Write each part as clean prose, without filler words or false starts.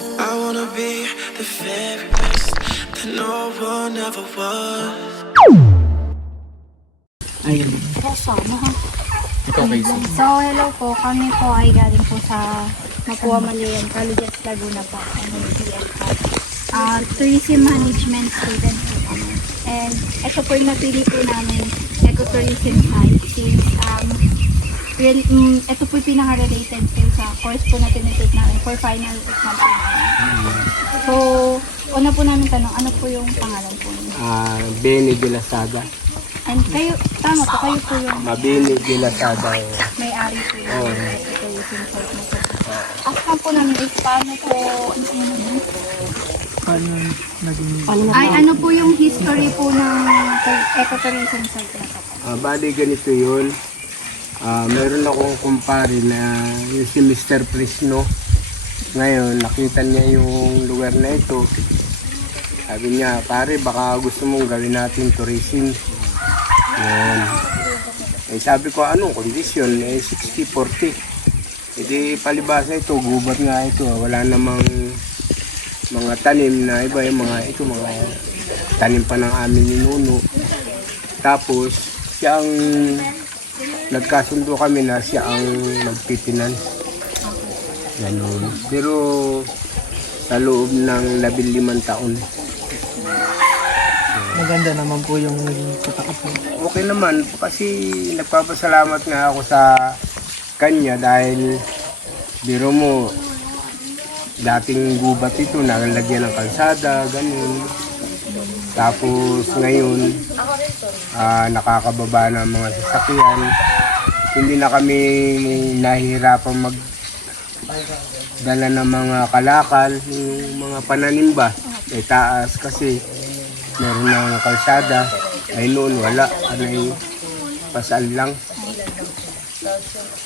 I wanna be the very best that no one ever was. Ayun. Kasama ha. Ikaw, Casey. So, hello po. Kami po ay galing po sa Mapua Malian, Colleges Laguna po. Tourism management student po kami. And ito po yung napili po namin, ecotourism site. Since ito po yung pinaka-related po sa course po na tinitake namin for final exam po namin. So, una po namin tanong, ano po yung pangalan po niyo? Benny de la Saga. And kayo, tama po, kayo po yung Mabini de la Saga. may-ari po yung Oo. ecotourism site na po. Ask po namin is paano po, Paano naging... ay ano po yung history po ng ecotourism site na po? Bali ganito yun. Meron akong kumpare na yung si Mr. Prisno. Ngayon, nakita niya yung lugar na ito. Sabi niya, pare, baka gusto mong gawin natin tourism. Yan. Eh, sabi ko, anong kondisyon? 60-40. Hindi palibasa ito, gubat nga ito. Wala namang mga tanim na iba yung mga ito, mga tanim pa ng amin ni Nuno. Tapos, siya ang nagkasundo kami na siya ang magpipinance. Ganun. Pero sa loob ng 15 taon. Maganda naman po yung naging katakot mo. Okay naman kasi nagpapasalamat nga ako sa kanya dahil biro mo dating gubat ito, nakalagyan ng kalsada, ganun. Tapos ngayon nakakababa ng mga sasakyan. Hindi na kami nahihirapang magdala ng mga kalakal, yung mga pananimba. Ay taas kasi meron ng kalsada. Ay noon wala, ay pasal lang.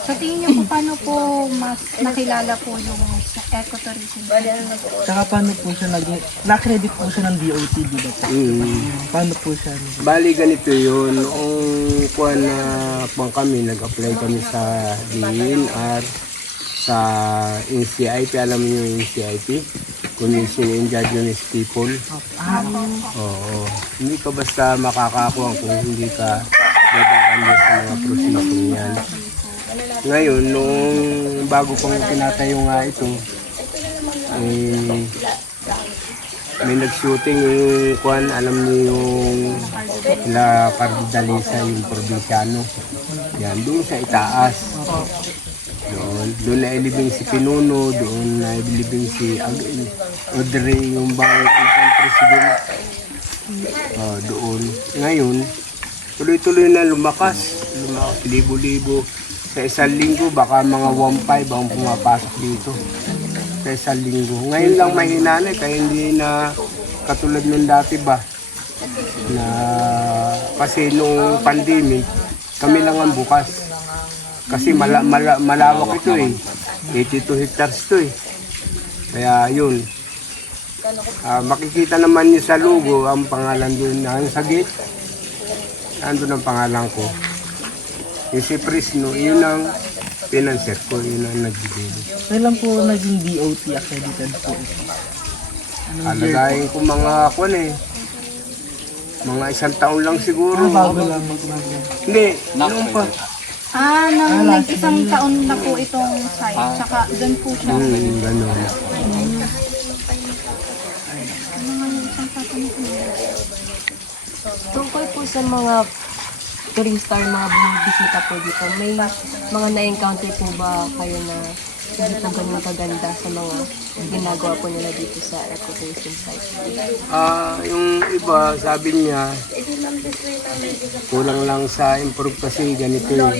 Sa tingin niyo po, paano po mas nakilala po yung ecotourism site? Tsaka paano po siya naging... Na-credit po siya ng DOT, di ba po? Paano po siya? Bali ganito yun, noong kuha na pang kami, nag-apply kami sa DNR, sa NCIP, alam niyo yung NCIP? Commission on Indigenous People. Oo. Hindi ka basta makakakuha kung hindi ka dadaan mo sa mga proseso niyan. Ngayon, nung bago pang tinatayo nga ito, may nag-shooting yung kuhan, alam niyo yung La Cardalisa, yung probinsyano. Yan, doon sa itaas. Doon na ilibing si Pinuno, doon na ilibing si Audrey, yung bago ng president. Doon. Ngayon, tuloy-tuloy na lumakas, libo-libo. Sa isang linggo, baka mga 1.5 ang pumapasok dito. Sa isang linggo. Ngayon lang mahina na, kaya hindi na katulad ng dati ba. Kasi nung pandemic, kami lang ang bukas. Kasi malawak ito eh. 82 hectares ito eh. Kaya yun. Makikita naman niyo sa logo ang pangalan doon na sa gate. Andun ang pangalan ko. Yung si Prisno, yun ang financer ko, yun ang nagbibili. Kailan po naging DOT accredited po ito? Alagayin ko mga kwan eh. Mga 1 taon lang siguro. Bago lang. Hindi, noon pa. Nang isang taon na po itong site, tsaka doon po siya. Ganun. Tungkol po sa mga turista or mga bumibisita po dito, may mga na-encounter po ba kayo na hindi po ganun kaganda sa mga ginagawa po nila dito sa ecotourism site? Yung iba, sabi niya, kulang lang sa improve kasi ganito yun.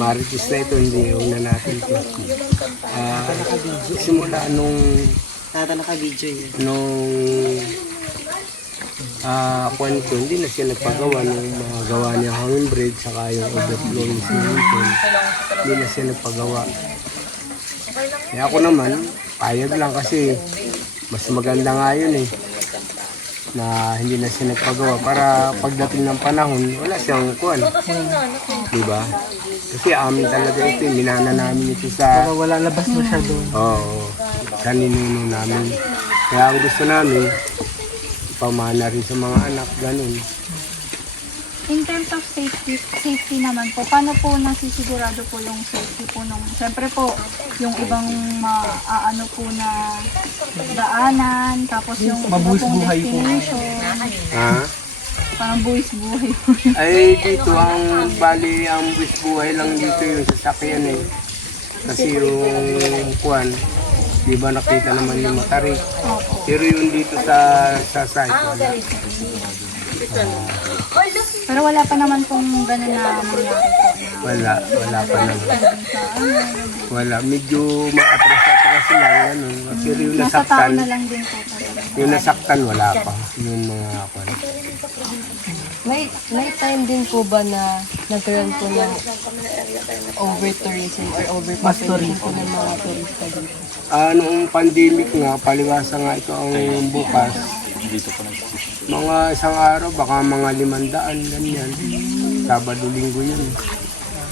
Marites na ito, hindi una natin ito. Simula nung Naka-video yun. kwan ko, hindi na siya nagpagawa ng mga gawa niya hanging bridge saka yung overflowing swimming pool. Hindi na siya nagpagawa. Kaya ako naman, payag lang kasi mas maganda nga yun eh. Na hindi na siya nagpagawa para pagdating ng panahon, wala siyang kwan. Diba? Kasi amin talaga ito, minana namin ito sa... Pero wala labas na siya doon. Oo. sa ninuno namin. Kaya ang gusto namin, pamana rin sa mga anak, ganun. In terms of safety naman po, paano po nasisigurado po yung safety po nung, siyempre po, yung ibang ano po na daanan, tapos yung iba Mabuhis pong buhay po. destination, Ha? parang buwis buhay po. Ay, dito ang bali, ang buwis buhay lang dito yung sasakyan eh. Kasi yung kuwan, di ba nakita naman yung matarik. Pero yung dito sa site, wala. Pero wala pa naman pong gano'n na mangyari po. Wala pa naman. Wala, medyo maatras-atras lang, ganun. Pero yung Nasa tao nasaktan, na lang din po talaga. yung nasaktan wala pa. Yung mga kuwan. May time din po ba na nagkaroon po ng over-tourism or over-population po ng mga turista dito? Noong pandemic nga, palibasa nga ito ang bukas. Mga isang araw, baka mga 500, ganyan. Sabado, linggo yun.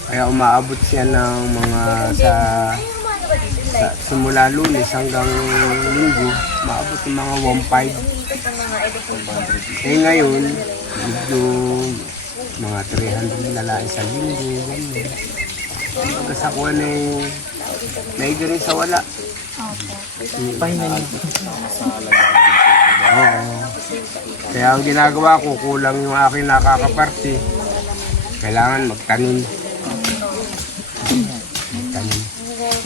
Kaya umaabot siya ng mga sa simula Lunes hanggang linggo, maabot ng mga 1.5. Eh ngayon, medyo mga 300 na lang sa linggo, ganyan. Kasakuan eh, naiga rin sa wala. Finally. Oo. Kaya ang ginagawa ko, kulang yung aking nakakaparte. Kailangan magtanim. Magtanim.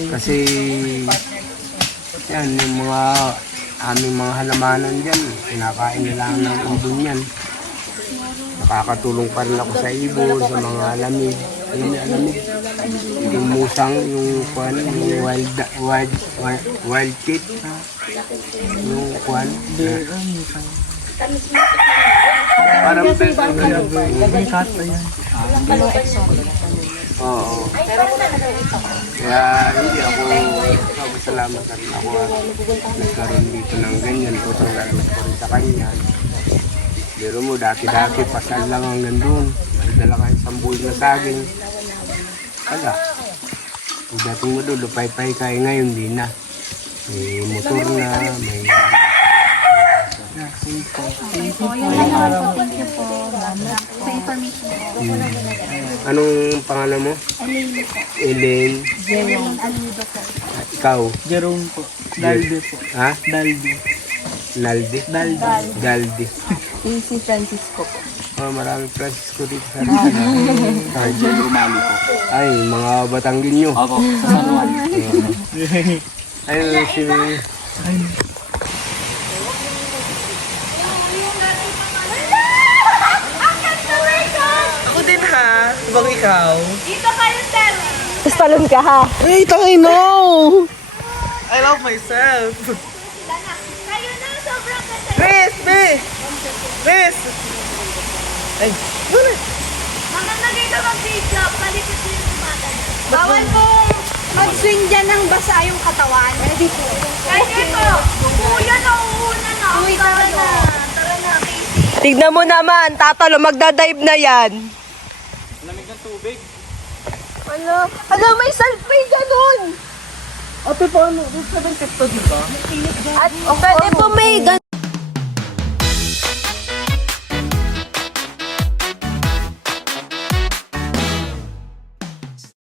Kasi, yan, yung mga aming mga halamanan dyan, kinakain nila ng ibon yan. Nakakatulong pa rin ako sa ibon, sa mga lamig. Alam niya, lamig. Yung musang, yung kwan, yung wild kit. Yung kwan. Parang May cut pa yan. Mga exotic. oo. Kaya hindi ako salamat rin ako at nagkaroon dito ng ganyan. Kusang lalot ko rin sa kanya. Pero mo, dati-dati pasal lang hanggang doon. May dala kayo isang buhay na saging. Wala. Kung dating mo doon, lupay-pay kayo ngayon, di na. May motor na, may... Okay po, yun lang naman po. Thank you po, ma'am. Sa information po. Anong pangalan mo? Elaine po. Elaine. Elaine Alido po. Ikaw? Jerome po. Dalde po. Ha? Dalde. Naldi? Dalde. Galdi. Yung si Francisco po. Oh, maraming Francisco dito sa Sergio Romali po. Ay, mga Batanggenyo. Opo, sa San Juan. Ayun si... Ako din ha. Ibang ikaw. Tapos talon ka ha. Wait, I know. I love myself. Chris, Chris. Chris. Ay, guna. Mamamagay ka mag-video, palikot yung umaga. Bawal pong mag-swing dyan ng basa yung katawan. Ready po. Kahit ito, kuya na, uuna na. Uy, tara na. Tara na, Casey. Tignan mo naman, tatalo, magdadive na yan. Lamig ng tubig. Ano, may selfie ganun. Ate, paano? Gusto ba yung TikTok, di ba? At pwede po may